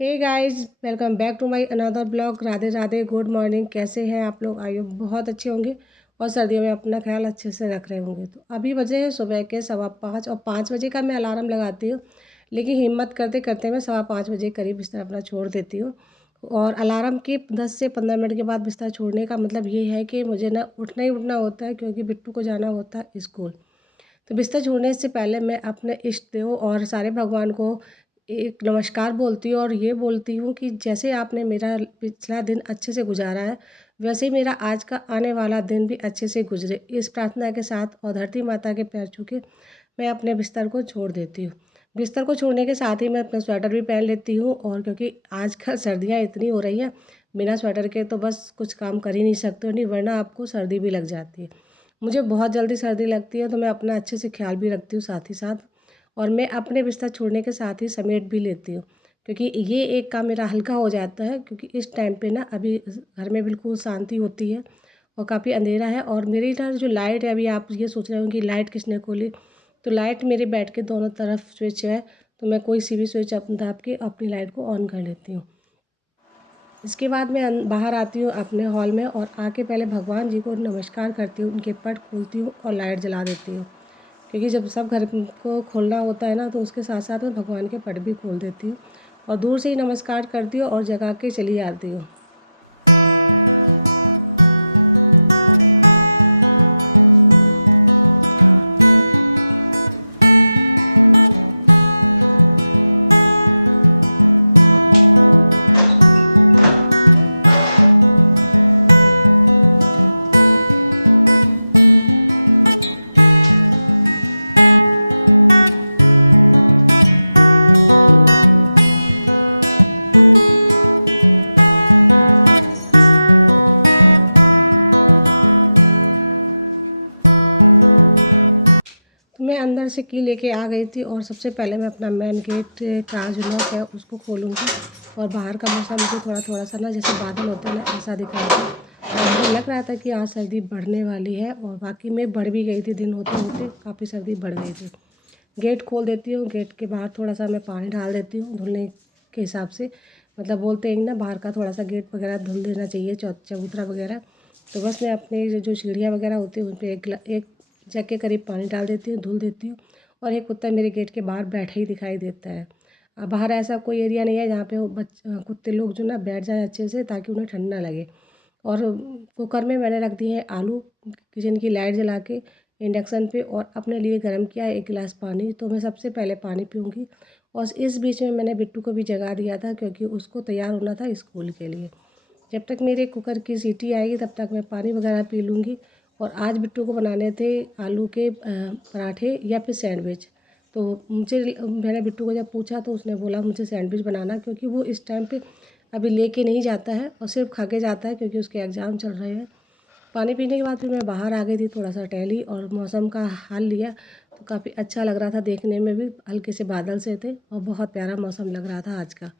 Hey guys, welcome back to my another blog. Radhe Radhe, good morning. कैसे हैं आप लोग? आई होप बहुत अच्छे होंगे और सर्दियों में अपना ख्याल अच्छे से रख रहे होंगे। तो अभी बजे हैं सुबह के 5:15 और 5 बजे का मैं अलार्म लगाती हूँ, लेकिन हिम्मत करते करते मैं 5:15 बजे करीब बिस्तर अपना छोड़ देती हूँ। और अलार्म के 10 से 15 मिनट के बाद बिस्तर छोड़ने का मतलब ये है कि मुझे ना उठना ही उठना होता है, क्योंकि बिट्टू को जाना होता है स्कूल। तो बिस्तर छोड़ने से पहले मैं अपने इष्ट देव और सारे भगवान को एक नमस्कार बोलती हूँ और ये बोलती हूँ कि जैसे आपने मेरा पिछला दिन अच्छे से गुजारा है, वैसे ही मेरा आज का आने वाला दिन भी अच्छे से गुजरे। इस प्रार्थना के साथ और धरती माता के पैर छू के मैं अपने बिस्तर को छोड़ देती हूँ। बिस्तर को छोड़ने के साथ ही मैं अपना स्वेटर भी पहन लेती हूँ, और क्योंकि आजकल सर्दियाँ इतनी हो रही हैं, बिना स्वेटर के तो बस कुछ काम कर ही नहीं सकते हो, नहीं वरना आपको सर्दी भी लग जाती है। मुझे बहुत जल्दी सर्दी लगती है, तो मैं अपना अच्छे से ख्याल भी रखती हूँ साथ ही साथ। और मैं अपने बिस्तर छोड़ने के साथ ही समेट भी लेती हूँ, क्योंकि ये एक काम मेरा हल्का हो जाता है। क्योंकि इस टाइम पे ना अभी घर में बिल्कुल शांति होती है और काफ़ी अंधेरा है। और मेरी इधर जो लाइट है, अभी आप ये सोच रहे हो कि लाइट किसने खोली, तो लाइट मेरे बेड के दोनों तरफ स्विच है, तो मैं कोई सी भी स्विच दाब के अपनी लाइट को ऑन कर लेती हूँ। इसके बाद मैं बाहर आती हूँ अपने हॉल में, और आके पहले भगवान जी को नमस्कार करती हूँ, उनके पट खोलती हूँ और लाइट जला देती हूँ। क्योंकि जब सब घर को खोलना होता है ना, तो उसके साथ साथ मैं भगवान के पट भी खोल देती हूँ और दूर से ही नमस्कार करती हूँ और जगा के चली आती हूँ। तो मैं अंदर से की लेके आ गई थी, और सबसे पहले मैं अपना मेन गेट का जो लॉक है उसको खोलूँगी। और बाहर का मौसम मुझे थोड़ा थोड़ा सा ना जैसे बादल होते हैं ना, ऐसा दिख रहा था, और मुझे लग रहा था कि आज सर्दी बढ़ने वाली है, और बाकी में बढ़ भी गई थी। दिन होते होते काफ़ी सर्दी बढ़ गई थी। गेट खोल देती हूँ, गेट के बाहर थोड़ा सा मैं पानी डाल देती हूँ धुलने के हिसाब से। मतलब बोलते हैं ना, बाहर का थोड़ा सा गेट वगैरह धुल देना चाहिए, चबूतरा वगैरह। तो बस मैं अपने जो सीढ़ियाँ वगैरह होती हैं उन पर एक जग के करीब पानी डाल देती हूँ, धुल देती हूँ। और एक कुत्ता मेरे गेट के बाहर बैठा ही दिखाई देता है। बाहर ऐसा कोई एरिया नहीं है जहाँ पे वो कुत्ते लोग जो ना बैठ जाए अच्छे से, ताकि उन्हें ठंड ना लगे। और कुकर में मैंने रख दिए हैं आलू, किचन की लाइट जला के इंडक्शन पे, और अपने लिए गर्म किया है 1 गिलास पानी। तो मैं सबसे पहले पानी पीऊँगी, और इस बीच में मैंने बिट्टू को भी जगा दिया था, क्योंकि उसको तैयार होना था स्कूल के लिए। जब तक मेरे कुकर की सीटी आएगी तब तक मैं पानी वगैरह पी लूँगी। और आज बिट्टू को बनाने थे आलू के पराठे या फिर सैंडविच। तो मैंने बिट्टू को जब पूछा तो उसने बोला मुझे सैंडविच बनाना, क्योंकि वो इस टाइम पे अभी लेके नहीं जाता है और सिर्फ खा के जाता है, क्योंकि उसके एग्ज़ाम चल रहे हैं। पानी पीने के बाद फिर मैं बाहर आ गई थी, थोड़ा सा टहली और मौसम का हाल लिया। तो काफ़ी अच्छा लग रहा था देखने में भी, हल्के से बादल से थे और बहुत प्यारा मौसम लग रहा था आज का।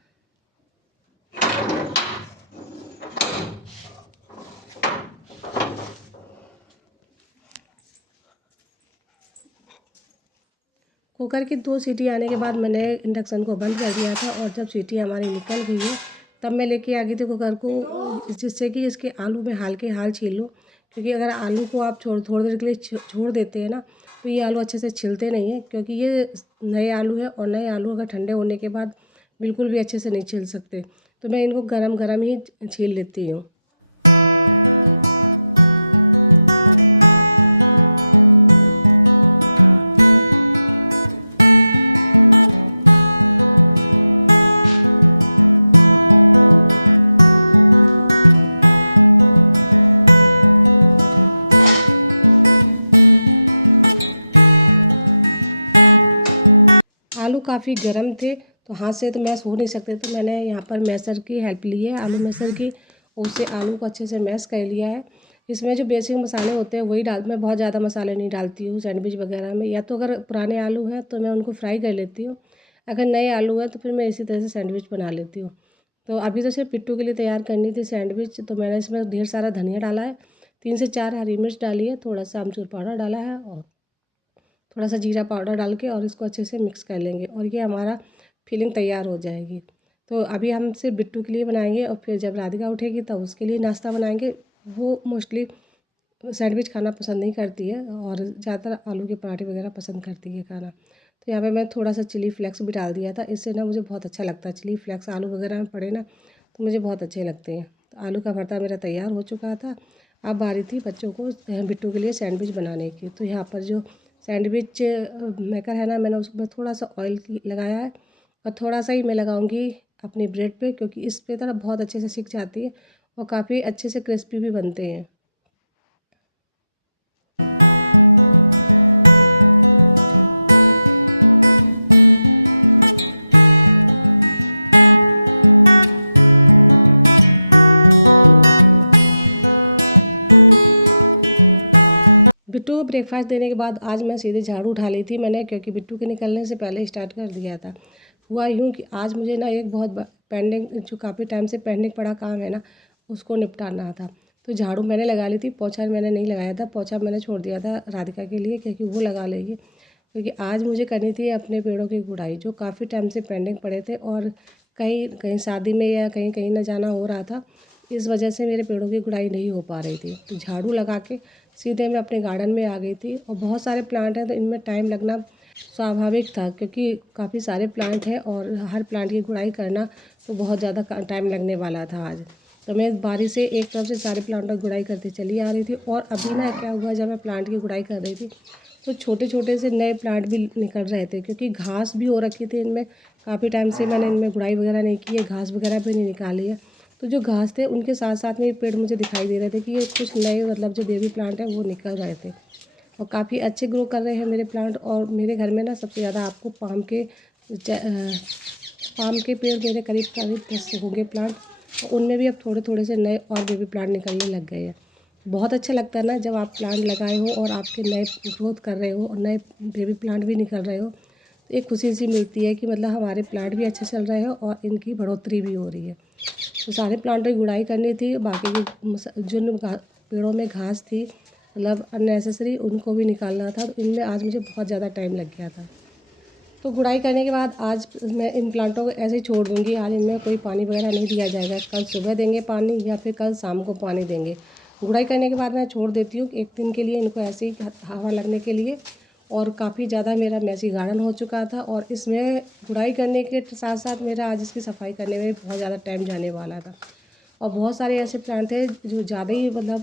कुकर की 2 सीटी आने के बाद मैंने इंडक्शन को बंद कर दिया था, और जब सीटी हमारी निकल गई है तब मैं लेके आ गई थी कुकर को, जिससे कि इसके आलू में हाल के हाल छील लो। क्योंकि अगर आलू को आप थोड़ी देर के लिए छोड़ देते हैं ना, तो ये आलू अच्छे से छिलते नहीं हैं, क्योंकि ये नए आलू है, और नए आलू अगर ठंडे होने के बाद बिल्कुल भी अच्छे से नहीं छिल सकते। तो मैं इनको गरम गरम ही छील लेती हूँ। आलू काफ़ी गर्म थे, तो हाथ से तो मैश हो नहीं सकते, तो मैंने यहाँ पर मैशर की हेल्प ली है, आलू मैशर की। उससे आलू को अच्छे से मैश कर लिया है। इसमें जो बेसिक मसाले होते हैं वही मैं बहुत ज़्यादा मसाले नहीं डालती हूँ सैंडविच वगैरह में। या तो अगर पुराने आलू हैं तो मैं उनको फ्राई कर लेती हूँ, अगर नए आलू हैं तो फिर मैं इसी तरह से सैंडविच बना लेती हूँ। तो अभी तो सिर्फ पिट्टू के लिए तैयार करनी थी सैंडविच, तो मैंने इसमें ढेर सारा धनिया डाला है, 3 से 4 हरी मिर्च डाली है, थोड़ा सा अमचूर पाउडर डाला है, और थोड़ा सा जीरा पाउडर डाल के और इसको अच्छे से मिक्स कर लेंगे, और ये हमारा फिलिंग तैयार हो जाएगी। तो अभी हम सिर्फ बिट्टू के लिए बनाएंगे और फिर जब राधिका उठेगी तब उसके लिए नाश्ता बनाएंगे। वो मोस्टली सैंडविच खाना पसंद नहीं करती है और ज़्यादातर आलू के पराठे वगैरह पसंद करती है खाना। तो यहाँ पे मैं थोड़ा सा चिली फ्लेक्स भी डाल दिया था, इससे ना मुझे बहुत अच्छा लगता है। चिली फ्लेक्स आलू वगैरह में पड़े ना तो मुझे बहुत अच्छे लगते हैं। तो आलू का भरता मेरा तैयार हो चुका था। अब बारी थी बच्चों को बिट्टू के लिए सैंडविच बनाने की। तो यहाँ पर जो सैंडविच मेकर है ना, मैंने उसमें थोड़ा सा ऑयल लगाया है और थोड़ा सा ही मैं लगाऊंगी अपनी ब्रेड पे, क्योंकि इस पे तरह बहुत अच्छे से सिक जाती है और काफ़ी अच्छे से क्रिस्पी भी बनते हैं। बिट्टू को ब्रेकफास्ट देने के बाद आज मैं सीधे झाड़ू उठा ली थी मैंने, क्योंकि बिट्टू के निकलने से पहले स्टार्ट कर दिया था। हुआ यूँ कि आज मुझे ना एक बहुत पेंडिंग, जो काफ़ी टाइम से पेंडिंग पड़ा काम है ना, उसको निपटाना था। तो झाड़ू मैंने लगा ली थी, पोछा मैंने नहीं लगाया था। पोछा मैंने छोड़ दिया था राधिका के लिए, क्योंकि वो लगा लेगी। क्योंकि आज मुझे करनी थी अपने पेड़ों की गुड़ाई, जो काफ़ी टाइम से पेंडिंग पड़े थे और कहीं कहीं शादी में या कहीं कहीं न जाना हो रहा था, इस वजह से मेरे पेड़ों की गुड़ाई नहीं हो पा रही थी। तो झाड़ू लगा के सीधे मैं अपने गार्डन में आ गई थी। और बहुत सारे प्लांट हैं तो इनमें टाइम लगना स्वाभाविक था, क्योंकि काफ़ी सारे प्लांट हैं और हर प्लांट की गुड़ाई करना तो बहुत ज़्यादा टाइम लगने वाला था आज। तो मैं बारी से एक तरफ से सारे प्लांटों की गुड़ाई करती चली आ रही थी। और अभी ना क्या हुआ, जब मैं प्लांट की गुड़ाई कर रही थी तो छोटे छोटे से नए प्लांट भी निकल रहे थे, क्योंकि घास भी हो रखी थी इनमें। काफ़ी टाइम से मैंने इनमें गुड़ाई वगैरह नहीं की है, घास वगैरह भी नहीं निकाली है। तो जो घास थे उनके साथ साथ में ये पेड़ मुझे दिखाई दे रहे थे कि ये कुछ नए, मतलब जो बेबी प्लांट है वो निकल रहे थे और काफ़ी अच्छे ग्रो कर रहे हैं मेरे प्लांट। और मेरे घर में ना सबसे ज़्यादा आपको पाम के पेड़ मेरे करीब करीब 10 होंगे प्लांट, और उनमें भी अब थोड़े थोड़े से नए और बेबी प्लांट निकलने लग गए हैं। बहुत अच्छा लगता है ना जब आप प्लांट लगाए हो और आपके नए ग्रोथ कर रहे हो और नए बेबी प्लांट भी निकल रहे हो, तो एक खुशी सी मिलती है कि मतलब हमारे प्लांट भी अच्छे चल रहे हैं और इनकी बढ़ोतरी भी हो रही है। तो सारे प्लांटों की गुड़ाई करनी थी, बाकी की जिन पेड़ों में घास थी मतलब अननेसेसरी, उनको भी निकालना था। तो इनमें आज मुझे बहुत ज़्यादा टाइम लग गया था। तो गुड़ाई करने के बाद आज मैं इन प्लांटों को ऐसे ही छोड़ दूँगी। आज इनमें कोई पानी वगैरह नहीं दिया जाएगा। कल सुबह देंगे पानी या फिर कल शाम को पानी देंगे। गुड़ाई करने के बाद मैं छोड़ देती हूँ एक दिन के लिए इनको ऐसे ही हवा लगने के लिए। और काफ़ी ज़्यादा मेरा मेसी गार्डन हो चुका था और इसमें गुड़ाई करने के साथ साथ मेरा आज इसकी सफाई करने में बहुत ज़्यादा टाइम जाने वाला था। और बहुत सारे ऐसे प्लांट थे जो ज़्यादा ही मतलब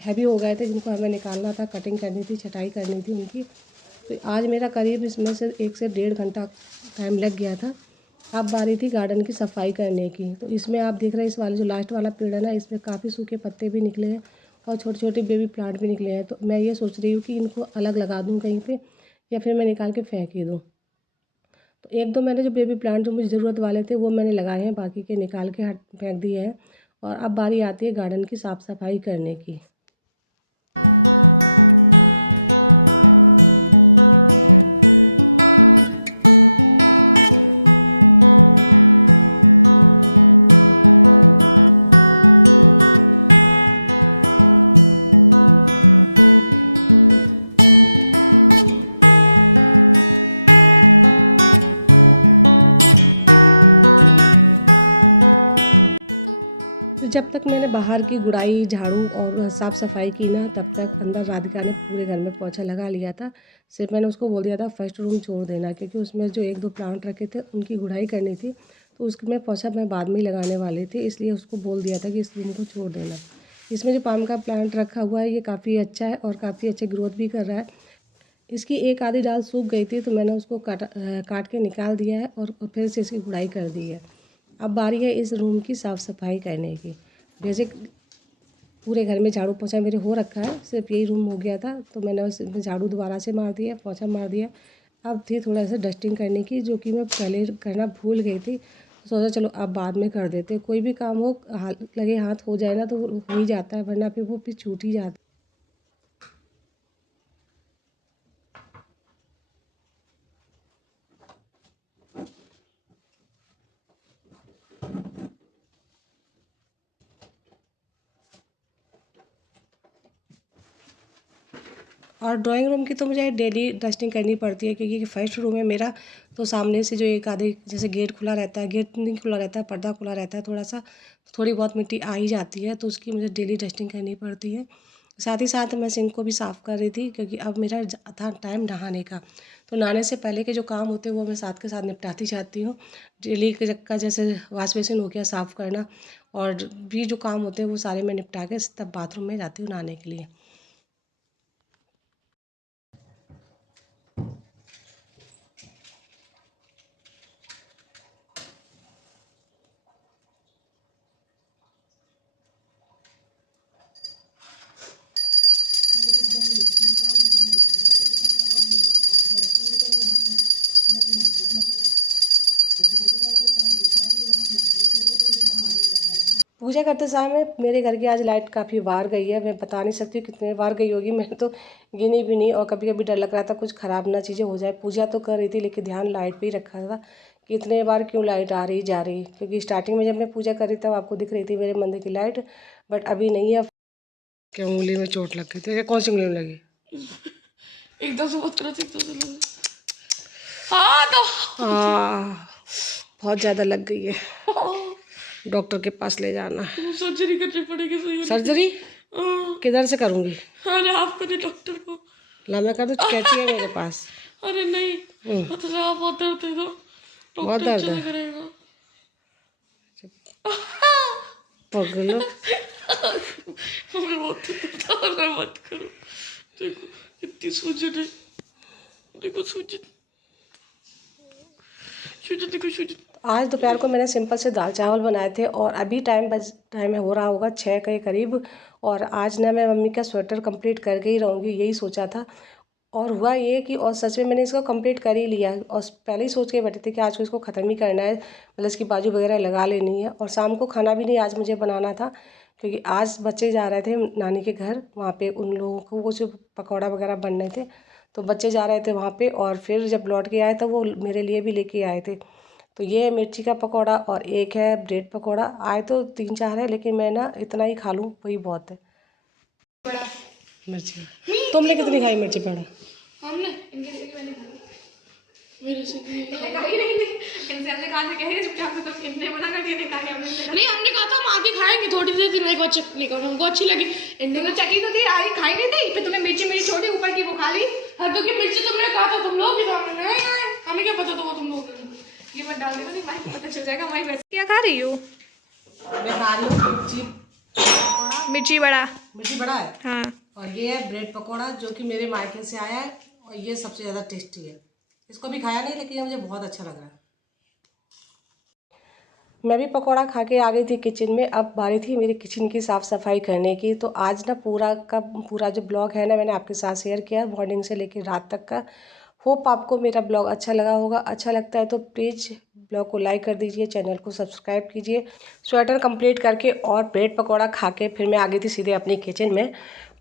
हैवी हो गए थे, जिनको हमें निकालना था, कटिंग करनी थी, छटाई करनी थी उनकी। तो आज मेरा करीब इसमें से 1 से 1.5 घंटा टाइम लग गया था। अब बारी थी गार्डन की सफाई करने की। तो इसमें आप देख रहे हैं, इस वाले जो लास्ट वाला पेड़ है ना, इसमें काफ़ी सूखे पत्ते भी निकले हैं और छोटे छोटे बेबी प्लांट भी निकले हैं। तो मैं ये सोच रही हूँ कि इनको अलग लगा दूँ कहीं पे, या फिर मैं निकाल के फेंक ही दूँ। तो एक दो मैंने जो बेबी प्लांट जो मुझे ज़रूरत वाले थे वो मैंने लगाए हैं, बाकी के निकाल के हट फेंक दिए हैं। और अब बारी आती है गार्डन की साफ़ सफाई करने की। तो जब तक मैंने बाहर की गुड़ाई, झाड़ू और साफ़ सफाई की ना, तब तक अंदर राधिका ने पूरे घर में पोछा लगा लिया था। सिर्फ मैंने उसको बोल दिया था फर्स्ट रूम छोड़ देना, क्योंकि उसमें जो एक दो प्लांट रखे थे उनकी गुड़ाई करनी थी। तो उसमें पोछा मैं बाद में ही लगाने वाली थी, इसलिए उसको बोल दिया था कि इस रूम को छोड़ देना। इसमें जो पाम का प्लांट रखा हुआ है ये काफ़ी अच्छा है और काफ़ी अच्छे ग्रोथ भी कर रहा है। इसकी एक आधी डाल सूख गई थी तो मैंने उसको काट के निकाल दिया है और फिर से इसकी गुड़ाई कर दी है। अब बारी है इस रूम की साफ़ सफाई करने की। बेसिक पूरे घर में झाड़ू पोछा मेरे हो रखा है, सिर्फ यही रूम हो गया था तो मैंने उसमें झाड़ू दोबारा से मार दिया, पोछा मार दिया। अब थी थोड़ा सा डस्टिंग करने की, जो कि मैं पहले करना भूल गई थी। सोचा चलो अब बाद में कर देते, कोई भी काम हो लगे हाथ हो जाए ना तो हो ही जाता है, वरना फिर वो फिर छूट ही जाता है। और ड्राइंग रूम की तो मुझे डेली डस्टिंग करनी पड़ती है, क्योंकि फर्स्ट रूम है मेरा, तो सामने से जो एक आधे जैसे गेट खुला रहता है, गेट नहीं खुला रहता है, पर्दा खुला रहता है थोड़ा सा, थोड़ी बहुत मिट्टी आ ही जाती है, तो उसकी मुझे डेली डस्टिंग करनी पड़ती है। साथ ही साथ मैं सिंक को भी साफ़ कर रही थी, क्योंकि अब मेरा था टाइम नहाने का, तो नहाने से पहले के जो काम होते हैं वो मैं साथ के साथ निपटाती जाती हूँ। डेली का जैसे वॉश बेसिन हो गया साफ़ करना, और भी जो काम होते हैं वो सारे मैं निपटा के तब बाथरूम में जाती हूँ नहाने के लिए। पूजा करते समय मेरे घर की आज लाइट काफ़ी बार गई है, मैं बता नहीं सकती कितने बार गई होगी, मैंने तो गिनी भी नहीं, और कभी कभी डर लग रहा था कुछ ख़राब ना चीज़ें हो जाए। पूजा तो कर रही थी लेकिन ध्यान लाइट पे ही रखा था कि इतने बार क्यों लाइट आ रही जा रही, क्योंकि स्टार्टिंग में जब मैं पूजा कर रही तब आपको दिख रही थी मेरे मंदिर की लाइट, बट अभी नहीं है। क्या उंगली में चोट लग गई थी? कौन सी उंगली में लगी? एकदम से बहुत तरह से एकदम से लगी। हाँ तो बहुत ज़्यादा लग गई है, डॉक्टर के पास ले जाना। सर्जरी करनी पड़ेगी। सर्जरी किधर से करूँगी? अरे आप करे डॉक्टर को। ला मैं कर दूँ, कैंची है मेरे पास। अरे नहीं मतलब बहुत दर्द है, तो बहुत डॉक्टर दर्द है करेगा। पगलो। बहुत दर्द है, मत करो। देखो इतनी सूजन है, देखो सूजन, सूजन देखो सूजन। आज दोपहर को मैंने सिंपल से दाल चावल बनाए थे, और अभी टाइम हो रहा होगा 6 के करीब, और आज ना मैं मम्मी का स्वेटर कंप्लीट करके ही रहूँगी, यही सोचा था। और हुआ ये कि और सच में मैंने इसको कंप्लीट कर ही लिया, और पहले ही सोच के बैठे थे कि आज को इसको ख़त्म ही करना है, मतलब इसकी बाजू वगैरह लगा लेनी है। और शाम को खाना भी नहीं आज मुझे बनाना था, क्योंकि आज बच्चे जा रहे थे नानी के घर, वहाँ पे उन लोगों को कुछ पकौड़ा वगैरह बनने थे, तो बच्चे जा रहे थे वहाँ पे, और फिर जब लौट के आए तो वो मेरे लिए भी लेके आए थे। तो ये है मिर्ची का पकौड़ा, और एक है ब्रेड पकौड़ा। आए तो 3-4 है, लेकिन मैं ना इतना ही खा लूँ वही बहुत है। बड़ा मिर्ची तुमने कितनी खाई मिर्ची पड़ा? हमने इनके से मैंने खाई, मेरे से इनने खाई नहीं थी, इनसे हमने कहा था कह रहे चुपचाप से, तो इनने मना कर दिया, नहीं खाई हमने। नहीं हमने कहा था हम आगे खाएंगे, थोड़ी देर थी, मेरे को चटनी का हमको अच्छी लगी, इनने तो चटनी तो थी आगे खाई नहीं थी, फिर तुमने मिर्ची मेरी छोटी ऊपर की वो खा ली। हाँ तो की मिर्ची तुमने कहा था तुम लोग ही, तो हमने नहीं, हमें क्या पता था वो तुम लोग, ये मत डाल देना, नहीं माइक पता चल जाएगा। माइक वैसे क्या खा रही हो? मैं खा रही हूँ मिर्ची बड़ा। मिर्ची बड़ा है, हाँ और ये है ब्रेड पकौड़ा जो कि मेरे मायके से आया है, और ये सबसे ज़्यादा टेस्टी है। इसको भी खाया नहीं, लेकिन ये मुझे बहुत अच्छा लग रहा है। मैं भी पकौड़ा खा के आ गई थी किचन में। अब बारी थी मेरी किचन की साफ़ सफाई करने की। तो आज ना पूरा का पूरा जो ब्लॉग है ना मैंने आपके साथ शेयर किया, मॉर्निंग से लेकर रात तक का। होप आपको मेरा ब्लॉग अच्छा लगा होगा। अच्छा लगता है तो प्लीज़ ब्लॉग को लाइक कर दीजिए, चैनल को सब्सक्राइब कीजिए। स्वेटर कंप्लीट करके और ब्रेड पकौड़ा खा के फिर मैं आ गई थी सीधे अपनी किचन में।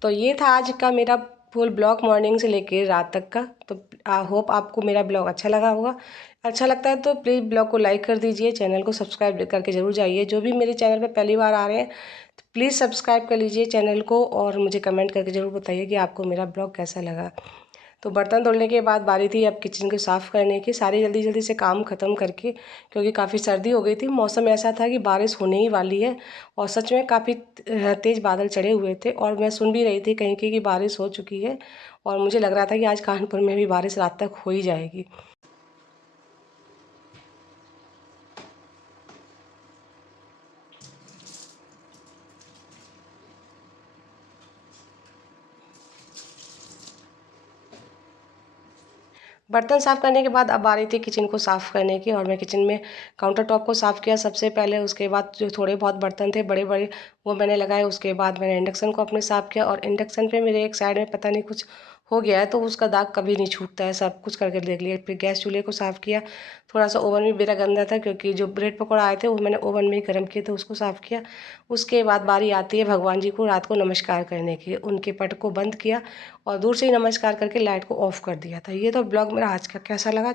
तो ये था आज का मेरा फुल ब्लॉग मॉर्निंग से लेकर रात तक का। तो होप आपको मेरा ब्लॉग अच्छा लगा होगा। अच्छा लगता है तो प्लीज़ ब्लॉग को लाइक कर दीजिए, चैनल को सब्सक्राइब करके ज़रूर जाइए। जो भी मेरे चैनल पे पहली बार आ रहे हैं तो प्लीज़ सब्सक्राइब कर लीजिए चैनल को, और मुझे कमेंट करके ज़रूर बताइए कि आपको मेरा ब्लॉग कैसा लगा। तो बर्तन धुलने के बाद बारी थी अब किचन को साफ़ करने की, सारी जल्दी जल्दी से काम ख़त्म करके, क्योंकि काफ़ी सर्दी हो गई थी। मौसम ऐसा था कि बारिश होने ही वाली है, और सच में काफ़ी तेज़ बादल चढ़े हुए थे, और मैं सुन भी रही थी कहीं कि बारिश हो चुकी है, और मुझे लग रहा था कि आज कानपुर में भी बारिश रात तक हो ही जाएगी। बर्तन साफ़ करने के बाद अब आ रही थी किचन को साफ़ करने की, और मैं किचन में काउंटर टॉप को साफ़ किया सबसे पहले। उसके बाद जो थोड़े बहुत बर्तन थे बड़े बड़े वो मैंने लगाए। उसके बाद मैंने इंडक्शन को अपने साफ़ किया, और इंडक्शन पे मेरे एक साइड में पता नहीं कुछ हो गया है, तो उसका दाग कभी नहीं छूटता है। सब कुछ करके देख लिया। फिर गैस चूल्हे को साफ़ किया। थोड़ा सा ओवन भी मेरा गंदा था, क्योंकि जो ब्रेड पकौड़ा आए थे वो मैंने ओवन में ही गर्म किए थे, उसको साफ़ किया। उसके बाद बारी आती है भगवान जी को रात को नमस्कार करने की। उनके पट को बंद किया और दूर से ही नमस्कार करके लाइट को ऑफ़ कर दिया था। ये तो ब्लॉग मेरा आज का कैसा लगा